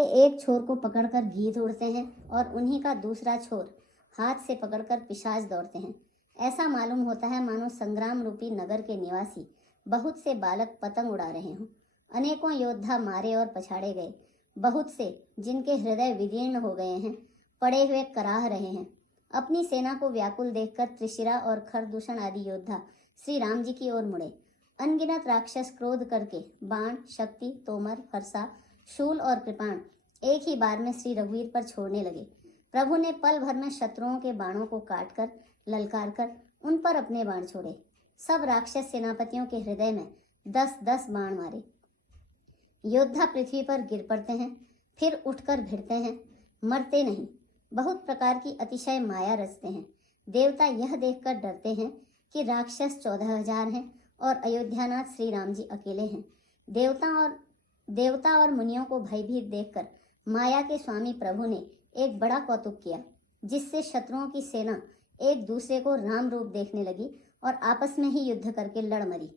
के एक छोर को पकड़कर घी तोड़ते हैं और उन्हीं का दूसरा छोर हाथ से पकड़कर पिशाच दौड़ते हैं। ऐसा मालूम होता है मानो संग्राम रूपी नगर के निवासी बहुत से बालक पतंग उड़ा रहे हों। अनेकों योद्धा मारे और पछाड़े गए। बहुत से जिनके हृदय विदीर्ण हो गए हैं पड़े हुए कराह रहे हैं। अपनी सेना को व्याकुल देखकर त्रिशिरा और खरदूषण आदि योद्धा श्री राम जी की ओर मुड़े। अनगिनत राक्षस क्रोध करके बाण, शक्ति, तोमर, फरसा, शूल और कृपाण एक ही बार में श्री रघुवीर पर छोड़ने लगे। प्रभु ने पल भर में शत्रुओं के बाणों को काटकर ललकार कर उन पर अपने बाण छोड़े। सब राक्षस सेनापतियों के हृदय में 10-10 बाण मारे। योद्धा पृथ्वी पर गिर पड़ते हैं, फिर उठकर भिड़ते हैं, मरते नहीं। बहुत प्रकार की अतिशय माया रचते हैं। देवता यह देखकर डरते हैं कि राक्षस 14,000 हैं और अयोध्यानाथ श्री राम जी अकेले हैं। देवता और मुनियों को भयभीत देखकर माया के स्वामी प्रभु ने एक बड़ा कौतुक किया, जिससे शत्रुओं की सेना एक दूसरे को राम रूप देखने लगी और आपस में ही युद्ध करके लड़ मरी।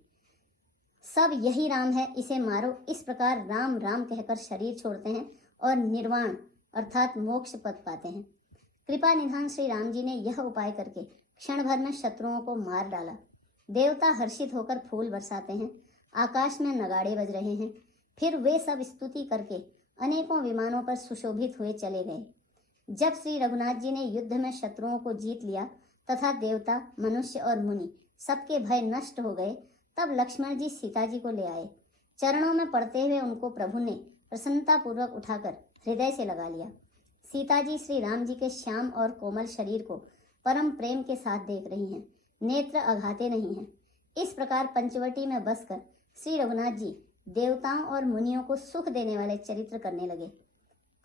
सब यही राम है, इसे मारो, इस प्रकार राम राम कहकर शरीर छोड़ते हैं और निर्वाण अर्थात मोक्ष पद पाते हैं। कृपा निधान श्री राम जी ने यह उपाय करके क्षण भर में शत्रुओं को मार डाला। देवता हर्षित होकर फूल बरसाते हैं, आकाश में नगाड़े बज रहे हैं। फिर वे सब स्तुति करके अनेकों विमानों पर सुशोभित हुए चले गए। जब श्री रघुनाथ जी ने युद्ध में शत्रुओं को जीत लिया तथा देवता, मनुष्य और मुनि सबके भय नष्ट हो गए, तब लक्ष्मण जी सीता जी को ले आए। चरणों में पड़ते हुए उनको प्रभु ने प्रसन्नता पूर्वक उठाकर हृदय से लगा लिया। सीता जी श्री राम जी के श्याम और कोमल शरीर को परम प्रेम के साथ देख रही हैं, नेत्र अघाते नहीं हैं। इस प्रकार पंचवटी में बसकर श्री रघुनाथ जी देवताओं और मुनियों को सुख देने वाले चरित्र करने लगे।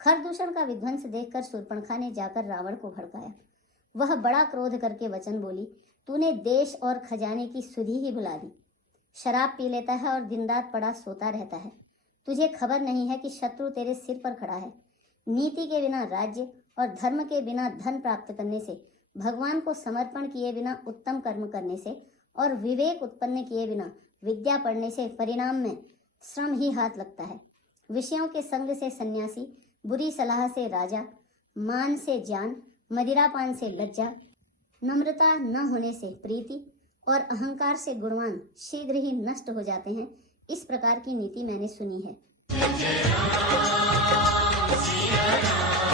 खरदूषण का विध्वंस देखकर शूर्पणखा ने जाकर रावण को भड़काया। वह बड़ा क्रोध करके वचन बोली, तूने देश और खजाने की सुधि ही भुला दी। शराब पी लेता है और दिन रात पड़ा सोता रहता है। तुझे खबर नहीं है कि शत्रु तेरे सिर पर खड़ा है। नीति के बिना राज्य और धर्म के बिना धन प्राप्त करने से, भगवान को समर्पण किए बिना उत्तम कर्म करने से और विवेक उत्पन्न किए बिना विद्या पढ़ने से परिणाम में श्रम ही हाथ लगता है। विषयों के संग से सन्यासी, बुरी सलाह से राजा, मान से ज्ञान, मदिरापान से लज्जा, नम्रता न होने से प्रीति और अहंकार से गुणवान शीघ्र ही नष्ट हो जाते हैं। इस प्रकार की नीति मैंने सुनी है।